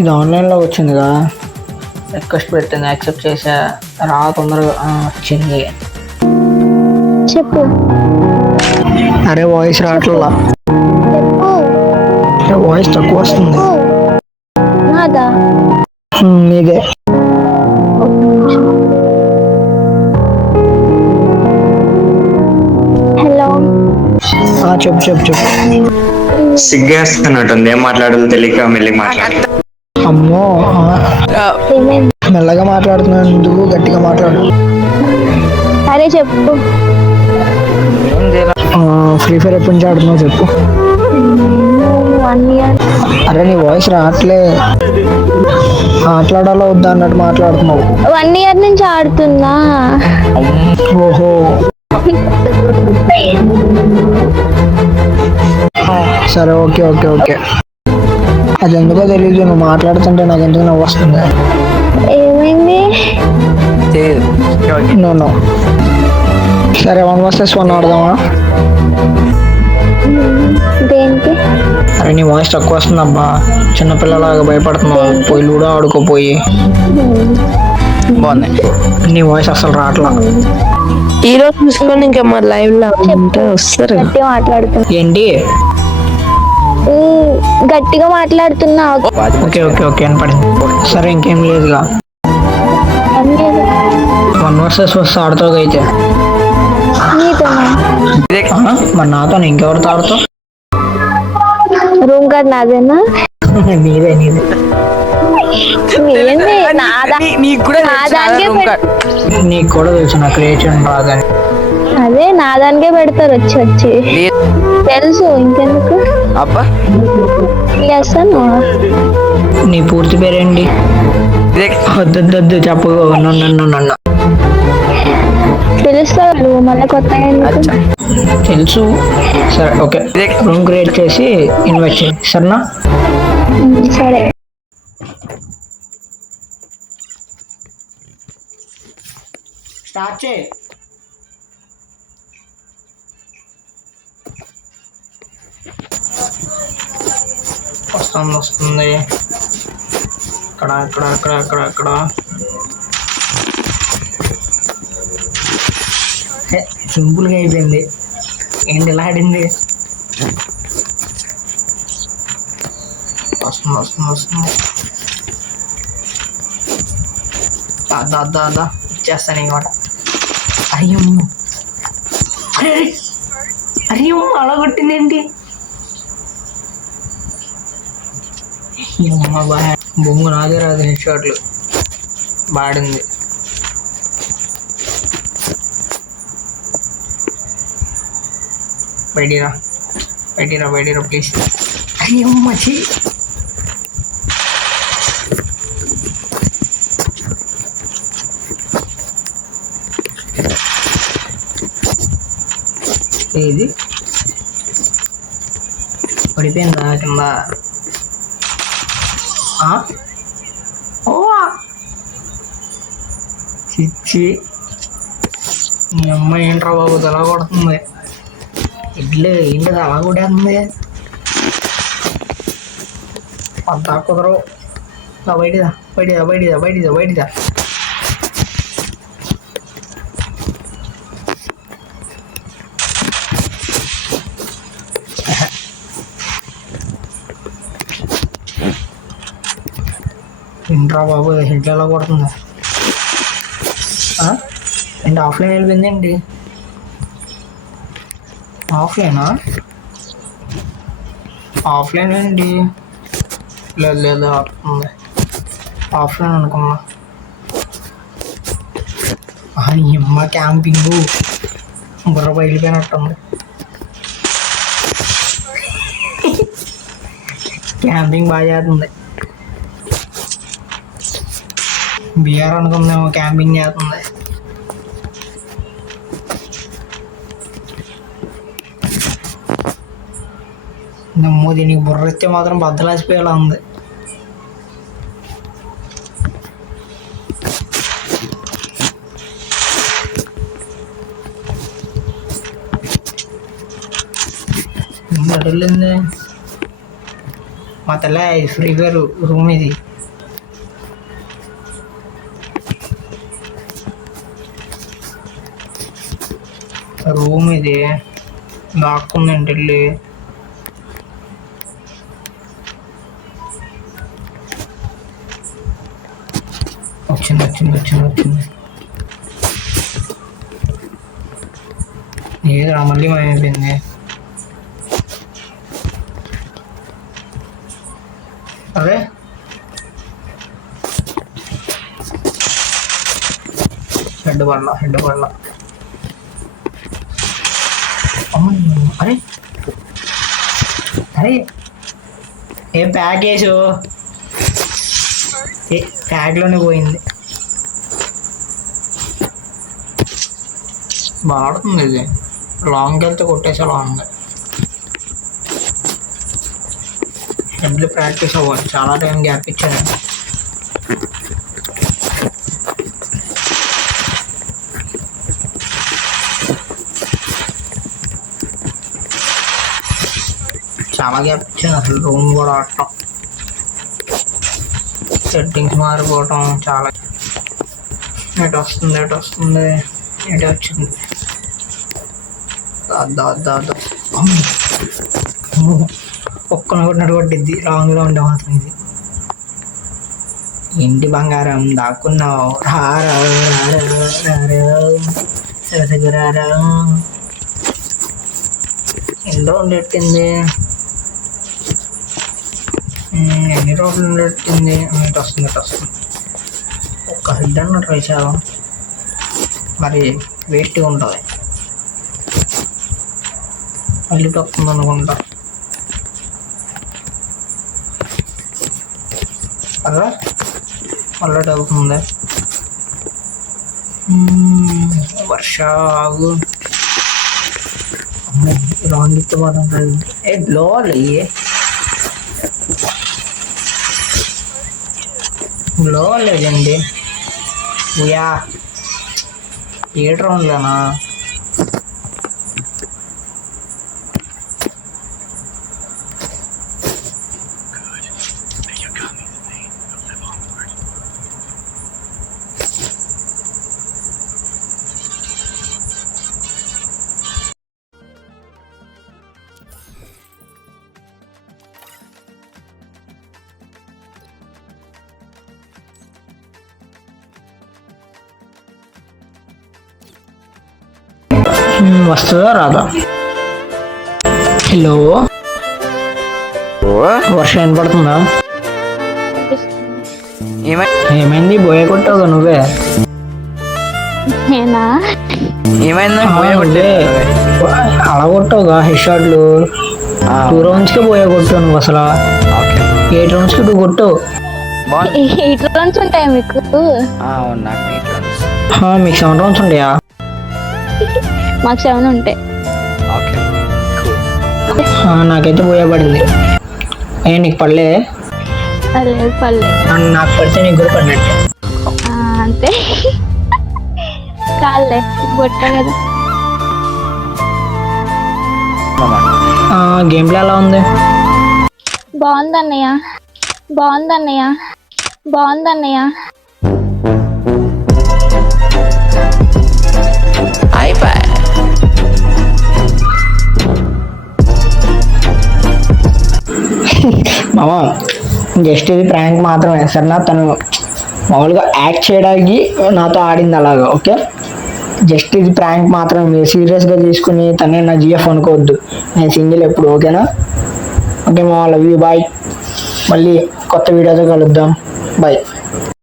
ఇది ఆన్లైన్లో వచ్చిందిగా, రిక్వెస్ట్ పెట్టింది, యాక్సెప్ట్ చేసా, తొందరగా వచ్చింది. చెప్పు. అరే వాయిస్ రావట్లా, వాయిస్ తక్కువ వస్తుంది. నాదా? నీదే. హలో. చెప్పు చెప్పు చెప్పు. సిగ్గేస్తున్నట్టుంది, ఏం మాట్లాడాలో తెలియక మెల్లి మాట్లాడు. అమ్మో, మెల్లగా మాట్లాడుతున్నాను, ఎందుకు గట్టిగా మాట్లాడు. అరే చెప్పు. ఫ్రీ ఫైర్ ఎప్పటి నుంచి ఆడుతున్నావు చెప్పు. 1 year. అరే నీ వాయిస్ రావట్లే, మాట్లాడాలో వద్దా అన్నట్టు మాట్లాడుతున్నావు. 1 year నుంచి ఆడుతున్నా. ఓహో, సరే ఓకే ఓకే ఓకే. అది ఎందుకో తెలీదు, నువ్వు మాట్లాడుతుంటే నాకు ఎందుకు నవ్వు వస్తుంది. ఏమైంది? నో సరే 1 vs 1 ఆడదామా? దేనికి? అరే నీ వాయిస్ తక్కువ వస్తుంది అబ్బా, చిన్నపిల్లలాగా భయపడుతున్నావు. పోయి లూడో ఆడుకోపోయి. బాగుంది, నీ వాయిస్ అసలు రావట్లా. ఈ రోజు చూసుకొని ఇంకా మా లైవ్ లో వస్తారు. గట్టిగా మాట్లాడుతున్నా. ఏంటి? గట్టిగా మాట్లాడుతున్నా. ఓకే ఓకే ఓకే అని పడింది. సరే ఇంకేం లేదుగా, 1 vs 1 ఆడుతావు అయితే. మరి నాతో ఇంకెవరితో ఆడుతావు? Room card నాదేనా? నీదే నీదే. నీకు కూడా తెలుసు నా క్రియేషన్ రాదని. అదే నా దానికే పెడతారు వచ్చి వచ్చి, తెలుసు. ఇంకెందుకు చేస్తాను. నీ పూర్తి పేరేంటి? వద్దు చెప్పు. నన్ను తెలుస్తాడు మళ్ళీ కొత్తగా. తెలుసు. సరే ఓకే, రూమ్ క్రియేట్ చేసి ఇన్వైట్ చేయి, సరేనా? సరే. స్టార్ట్ చేయి. వస్తుంది. ఇక్కడ సింపుల్గా అయిపోయింది. ఏంటి ఇలా ఆడింది? వస్తుంది. అదా ఇచ్చేస్తాను ఇంకోట. అయ్యో అలా కొట్టింది ఏంటి? బొమ్మ నాదే రాదు, హెడ్ షాట్లు బాడింది. బయటిరా ప్లీజ్. అయ్యో మచ్చి. ఏది పడిపోయిందా కింద? చిచ్చి, మీ అమ్మ ఏంట్రా బాబు ఎలా కొడుతుంది? ఇడ్లీ ఏంటిది అలా కొట్టేస్తుంది? అంతా కుదరవు. బయటిదా. ఏంట్రా బాబు హెడ్ ఎలా కొడుతుంది? ఏంటి ఆఫ్లైన్ వెళ్ళిపోయింది ఏంటి? ఆఫ్లైన్ ఏంటి? లేదు ఆడుతుంది. ఆఫ్లైన్ అనుకున్నా. అమ్మ క్యాంపింగ్ బుర్ర బయలుపోయినట్టుంది. క్యాంపింగ్ బాగా చేస్తుంది. బిఆర్ అనుకుందేమో క్యాంపింగ్ చేస్తుంది. నమ్మో, దీనికి బుర్ర ఇస్తే మాత్రం బద్దలాసిపోయేలా ఉంది. వెళ్ళింది మా తల్ల ఫ్రీ ఫైర్ రూమ్ ఇది. రూమ్ ఇది దాక్కుందండి వెళ్ళి. వచ్చింది ఏదో మళ్ళీ అయిపోయింది. అరే హెడ్ పడలా అరే అరే ఏం ప్యాక్ చేసు ప్యాక్లోనే పోయింది. బాగుంటుంది ఇది. లాంగ్కి వెళ్తే కొట్టేసేలా ఉంది. హెడ్లు ప్రాక్టీస్ అవ్వాలి. చాలా టైం గ్యాప్ ఇచ్చాను. చాలా గ్యాప్ ఇచ్చాను అసలు. రూమ్ కూడా ఆడటం, సెట్టింగ్స్ మారిపోవటం చాలా. ఎటు వచ్చింది. ఒక్కన కొట్టినట్టు కొట్టిద్ది. రాంగ్లో ఉండే మాత్రం ఇది. ఇంటి బంగారం దాక్కున్నావు రారా ఎన్ని రోజులు పెట్టింది, ఎన్ని రోజులు పెట్టింది. ఇటు వస్తుంది. ఒక్క హెడ్ అన్న ట్రై చేద్దాం, మరి వేస్ట్గా ఉంటుంది. మళ్ళీ తప్పుంది అనుకుంటా. అలా మళ్ళీ అవుతుంది. వర్ష ఆగు. రాంగ్ ఇస్తే గ్లో లేదండి. యా 7 రౌండ్లేనా? వస్తుందా రాదా? హలో, వర్షం వినపడుతుందా? ఏమైంది? బోయ కొట్టావుగా నువ్వే. అలా కొట్టావుగా హెడ్ షాట్లు. 2 రౌండ్స్కి బోయ కొట్టావు నువ్వు. అసలు 8 రౌండ్స్కి 2 కొట్టావు. 8 రౌండ్స్ ఉంటాయా మీకు? మీకు 7 రౌండ్స్ ఉంటాయా? మాకు 7 ఉంటాయి. నాకైతే పోయబడింది. నీకు పడలే? నాకు పడితే నీకు కూడా పడినట్టే. అంతే కాలే కొట్ట కదా. గేమ్ ప్లే ఎలా ఉంది? బాగుందన్నయ్య. మామా జస్ట్ ఇది ప్రాంక్ మాత్రమే సరేనా. తను మామూలుగా యాక్ట్ చేయడానికి నాతో ఆడింది అలాగా. ఓకే, జస్ట్ ఇది ప్రాంక్ మాత్రమే. మీరు సీరియస్గా తీసుకుని తనే నా జిఎఫ్ అనుకోవద్దు. నేను సింగిల్ ఎప్పుడు. ఓకేనా? ఓకే మా లవ్ యూ, బాయ్. మళ్ళీ కొత్త వీడియోతో కలుద్దాం. బాయ్.